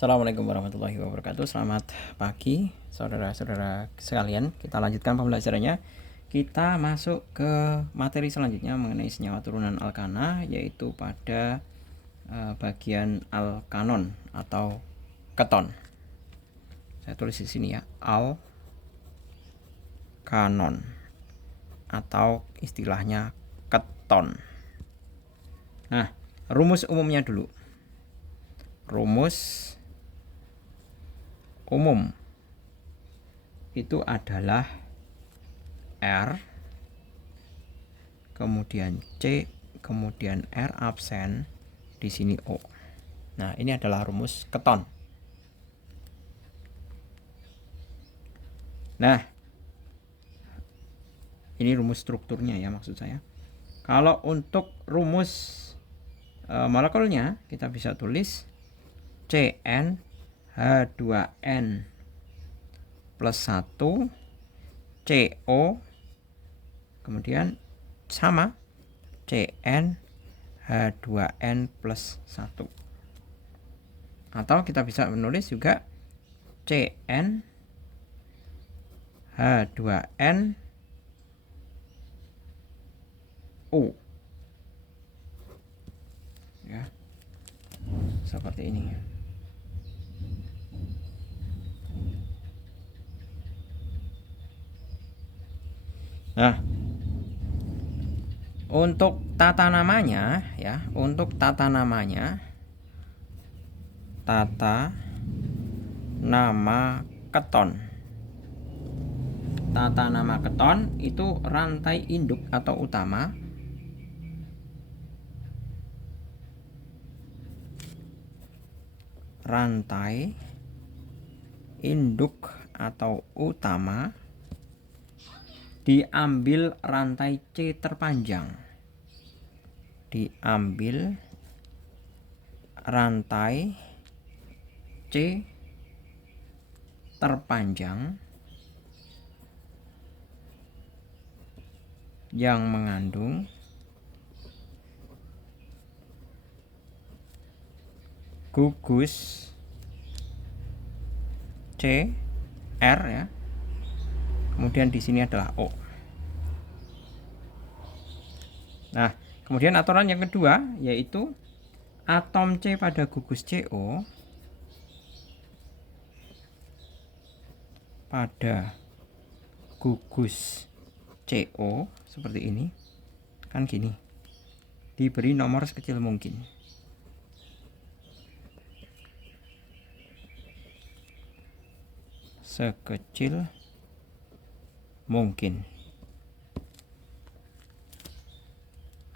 Assalamualaikum warahmatullahi wabarakatuh. Selamat pagi saudara-saudara sekalian. Kita lanjutkan pembelajarannya. Kita masuk ke materi selanjutnya mengenai senyawa turunan alkana, yaitu pada bagian alkanon atau keton. Saya tulis di sini ya, alkanon atau istilahnya keton. Nah, rumus umumnya dulu. Rumus umum itu adalah R, kemudian C, kemudian R absen, di sini O. Nah, ini adalah rumus keton. Nah, ini rumus strukturnya ya, maksud saya. Kalau untuk rumus molekulnya, kita bisa tulis CN H2N plus 1 CO, kemudian sama CN H2N plus 1. Atau kita bisa menulis juga CN H2N U. Ya. Seperti ini. Nah, untuk tata namanya ya, tata nama keton. Tata nama keton itu rantai induk atau utama diambil rantai C terpanjang. Diambil rantai C terpanjang yang mengandung gugus C, R ya. Kemudian di sini adalah O. Nah, kemudian aturan yang kedua yaitu atom C pada gugus CO pada gugus CO seperti ini. Kan gini. Diberi nomor sekecil mungkin. Sekecil mungkin.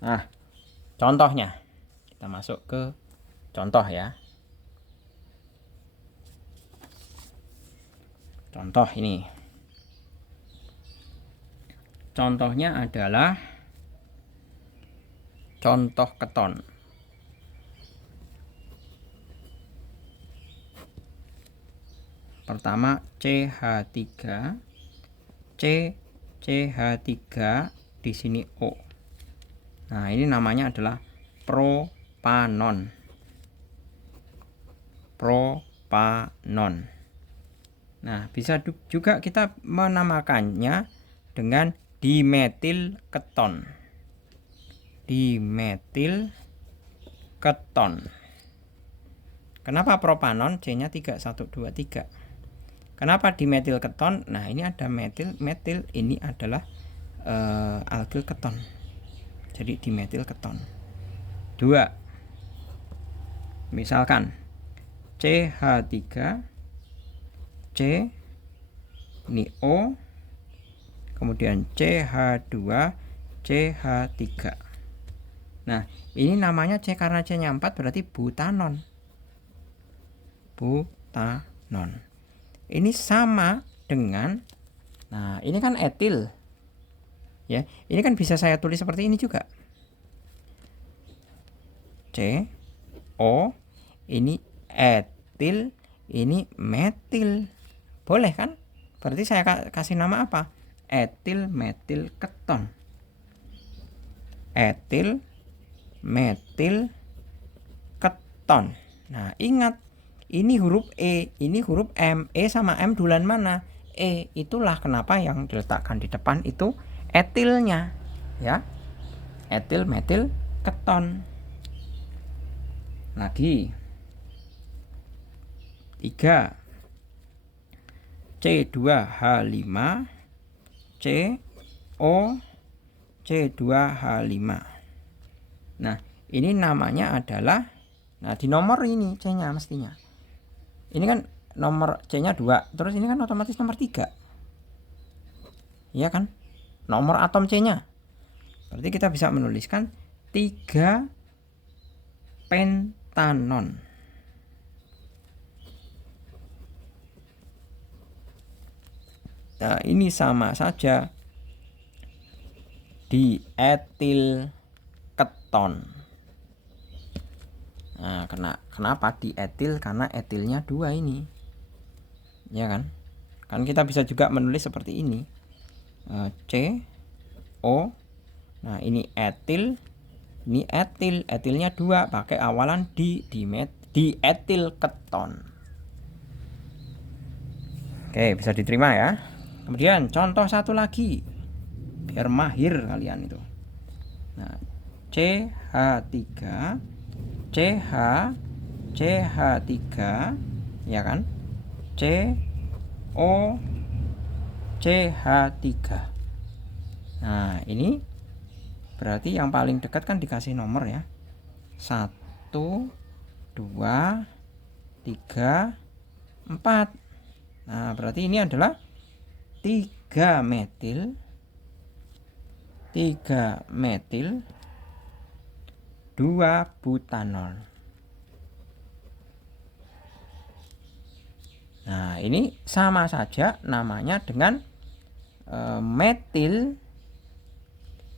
Nah, contohnya kita masuk ke contoh ya. Contoh ini. Contohnya adalah contoh keton. Pertama CH3, CH3 di sini O. Nah, ini namanya adalah propanon. Nah, bisa juga kita menamakannya dengan dimetil keton. Dimetil keton. Kenapa propanon? C-nya 3, 1, 2, 3. Kenapa dimetil keton? Nah, ini ada metil, ini adalah alkil keton. Jadi dimetil keton. 2. Misalkan CH3, C, ini O, kemudian CH2, CH3. Nah, ini namanya C karena C-nya 4 berarti butanon. Ini sama dengan, nah ini kan etil ya, ini kan bisa saya tulis seperti ini juga, C O, ini etil, ini metil, boleh kan? Berarti saya kasih nama apa? Etil metil keton. Etil metil keton. Nah, ingat ini huruf E, ini huruf M. E sama M duluan mana? E. Itulah kenapa yang diletakkan di depan itu etilnya, ya. Etil metil keton. Lagi 3 C2H5 CO C2H5. Nah, ini namanya adalah, nah di nomor ini C-nya mestinya. Ini kan nomor C-nya 2, terus ini kan otomatis nomor 3. Iya kan? Nomor atom C-nya. Berarti kita bisa menuliskan 3 pentanon. Nah, ini sama saja di etil keton. Nah, kenapa di etil? Karena etilnya 2 ini. Ya kan? Kan kita bisa juga menulis seperti ini. C O. Nah, ini etil, ini etil. Etilnya 2 pakai awalan di etil keton. Oke, bisa diterima ya. Kemudian contoh satu lagi, biar mahir kalian itu. Nah, CH3 CH3, ya kan? CO CH3. Nah, ini berarti yang paling dekat kan dikasih nomor ya. 1 2 3 4. Nah, berarti ini adalah 3 metil 2 butanol. Nah, ini sama saja namanya dengan metil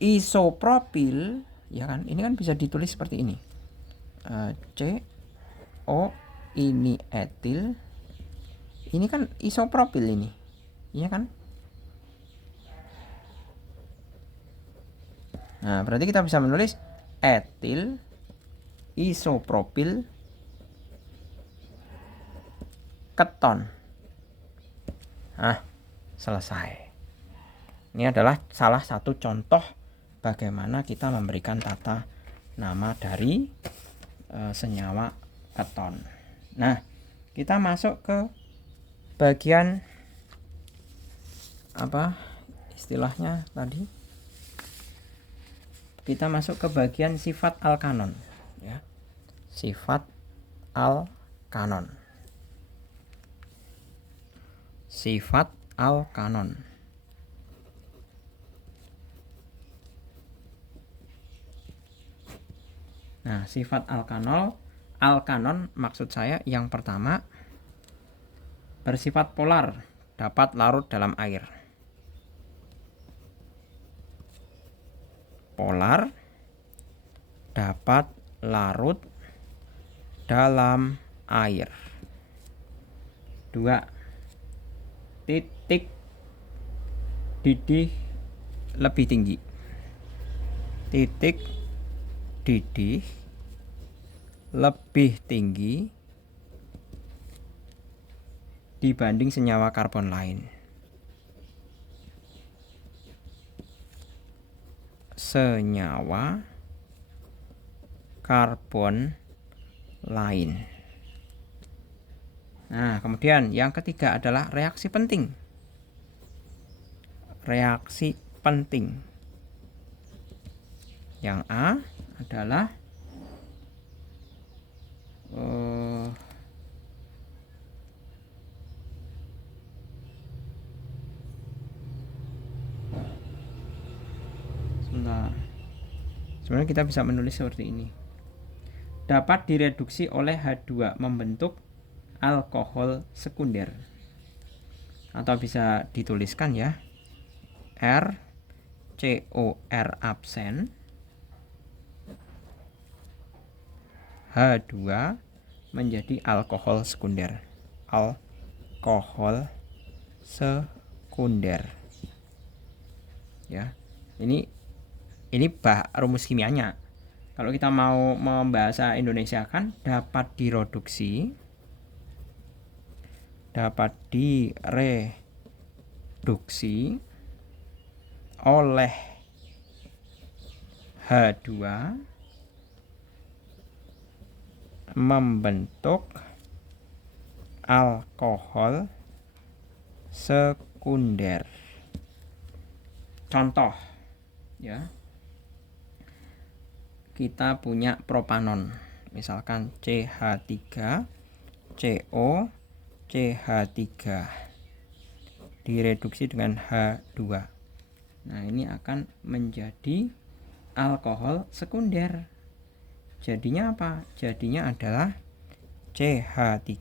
isopropil, ya kan? Ini kan bisa ditulis seperti ini. CO, ini etil, ini kan isopropil ini, iya kan? Nah, berarti kita bisa menulis etil isopropil keton. Nah, selesai. Ini adalah salah satu contoh bagaimana kita memberikan tata nama dari senyawa keton. Nah, kita masuk ke bagian apa istilahnya tadi? Kita masuk ke bagian sifat alkanon, ya. Sifat alkanon. Sifat alkanon. Nah, sifat alkanon maksud saya yang pertama bersifat polar, dapat larut dalam air. Polar, dapat larut dalam air. 2. Titik didih lebih tinggi. Titik didih lebih tinggi dibanding senyawa karbon lain. Senyawa karbon lain. Nah, kemudian yang ketiga adalah reaksi penting. Reaksi penting. Yang A adalah sebenarnya kita bisa menulis seperti ini. Dapat direduksi oleh H2 membentuk alkohol sekunder. Atau bisa dituliskan ya, RCOR absen, H2 menjadi alkohol sekunder. Alkohol sekunder. Ya. Ini rumus kimianya. Kalau kita mau membahasa Indonesia kan dapat direduksi dapat direduksi oleh H2 membentuk alkohol sekunder. Contoh ya, kita punya propanon, misalkan CH3 CO CH3 direduksi dengan H2. Nah, ini akan menjadi alkohol sekunder. Jadinya apa? Jadinya adalah CH3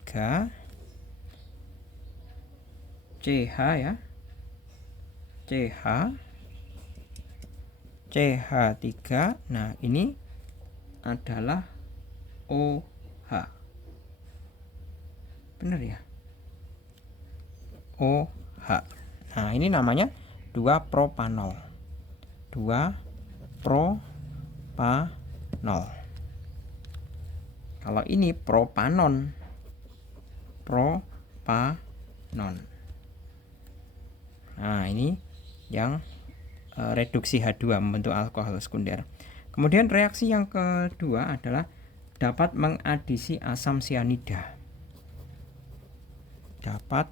CH ya, CH CH3. Nah, ini adalah OH. Benar ya? OH. Nah, ini namanya 2-propanol. 2-propanol. Kalau ini propanon. Propanon. Nah, ini yang reduksi H2 membentuk alkohol sekunder. Kemudian reaksi yang kedua adalah dapat mengadisi asam sianida. Dapat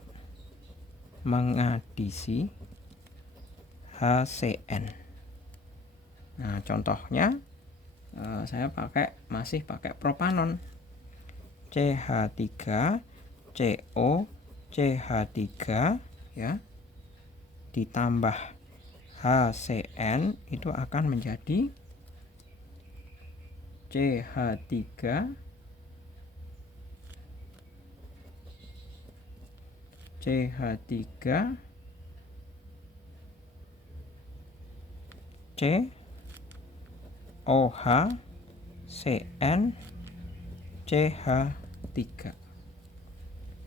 mengadisi HCN. Nah, contohnya saya masih pakai propanon. CH3 CO CH3 ya, ditambah HCN itu akan menjadi CH3 CH3 COH CN CH3.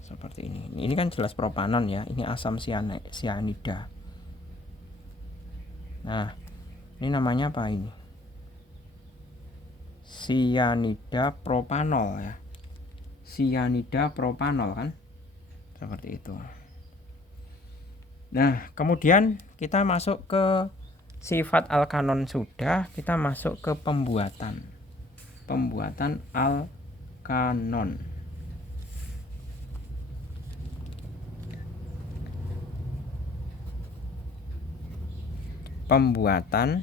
Seperti ini. Ini kan jelas propanon ya. Ini asam sianida. Nah, ini namanya apa ini? Sianida propanol ya. Sianida propanol kan? Seperti itu. Nah, kemudian kita masuk ke sifat alkanon sudah, kita masuk ke pembuatan. Pembuatan alkanon. Pembuatan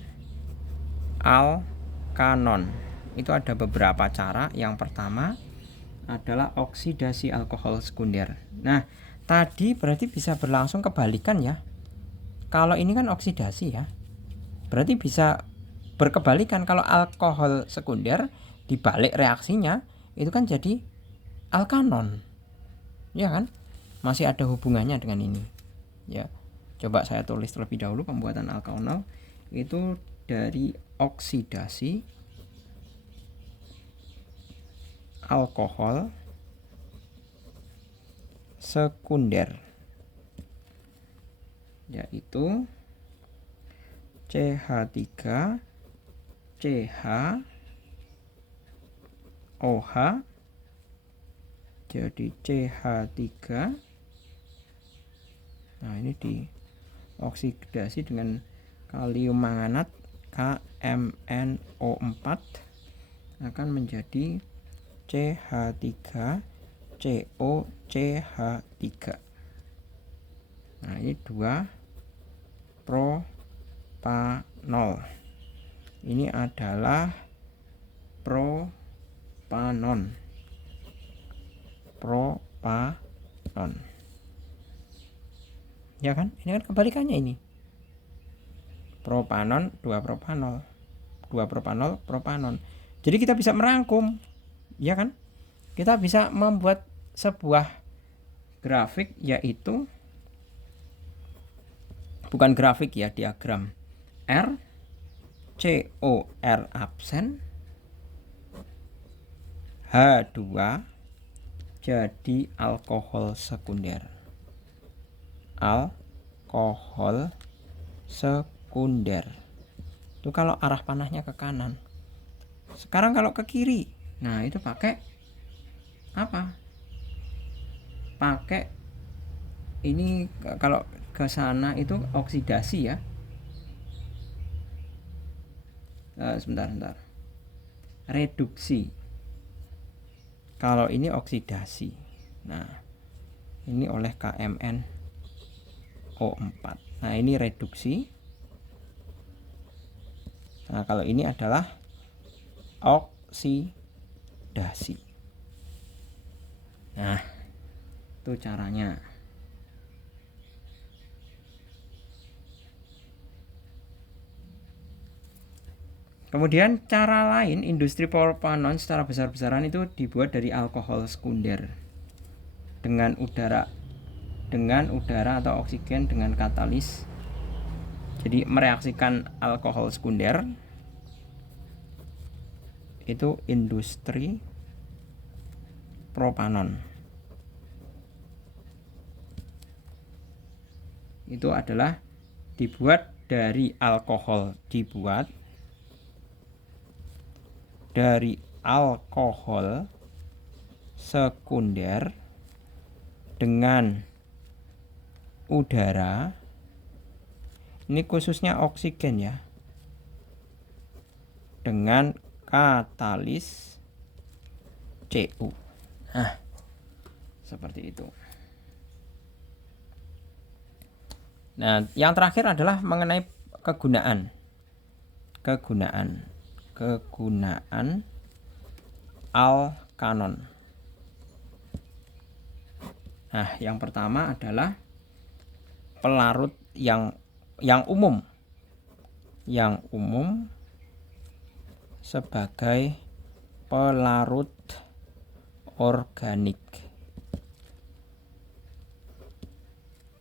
alkanon itu ada beberapa cara. Yang pertama adalah oksidasi alkohol sekunder. Nah, tadi berarti bisa berlangsung kebalikan ya. Kalau ini kan oksidasi ya, berarti bisa berkebalikan. Kalau alkohol sekunder dibalik reaksinya itu kan jadi alkanon, ya kan? Masih ada hubungannya dengan ini ya. Coba saya tulis terlebih dahulu. Pembuatan alkanol itu dari oksidasi alkohol sekunder, yaitu CH3 CH OH jadi CH3. Nah, ini dioksidasi dengan kalium manganat KMnO4 akan menjadi CH3 CO CH3. Nah, ini 2-propanol. Ini adalah propanon. Propanon. Ya kan? Ini kan kebalikannya ini. Propanon, 2-propanol. 2-propanol, propanon. Jadi kita bisa merangkum, ya kan? Kita bisa membuat sebuah grafik, yaitu bukan grafik ya, diagram. R COR absen, H2 jadi alkohol sekunder. Alkohol sekunder. Itu kalau arah panahnya ke kanan. Sekarang kalau ke kiri, nah itu pakai apa? Pakai ini kalau ke sana itu oksidasi ya. Sebentar. Reduksi. Kalau ini oksidasi. Nah, ini oleh KMnO4. Nah, ini reduksi. Nah, kalau ini adalah oksidasi. Nah, itu caranya. Kemudian cara lain industri propanon secara besar-besaran itu dibuat dari alkohol sekunder dengan udara atau oksigen dengan katalis. Jadi mereaksikan alkohol sekunder itu industri propanon. Itu adalah dibuat dari alkohol sekunder dengan udara, ini khususnya oksigen ya, dengan katalis Cu. Nah, seperti itu. Nah, yang terakhir adalah mengenai kegunaan alkanon. Nah, yang pertama adalah pelarut yang umum sebagai pelarut organik,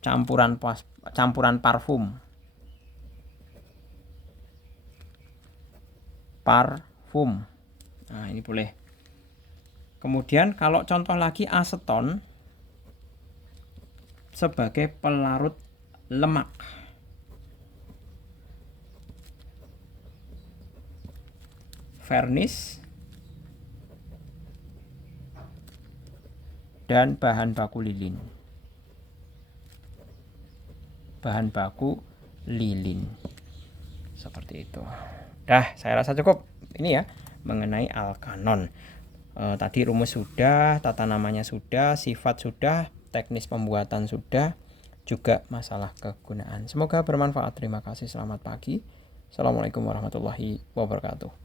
campuran parfum. Nah, ini boleh. Kemudian kalau contoh lagi aseton sebagai pelarut lemak. Vernis dan bahan baku lilin. Seperti itu. Saya rasa cukup ini ya mengenai alkanon. Tadi rumus sudah, tata namanya sudah, sifat sudah, teknis pembuatan sudah, juga masalah kegunaan. Semoga bermanfaat. Terima kasih. Selamat pagi. Assalamualaikum warahmatullahi wabarakatuh.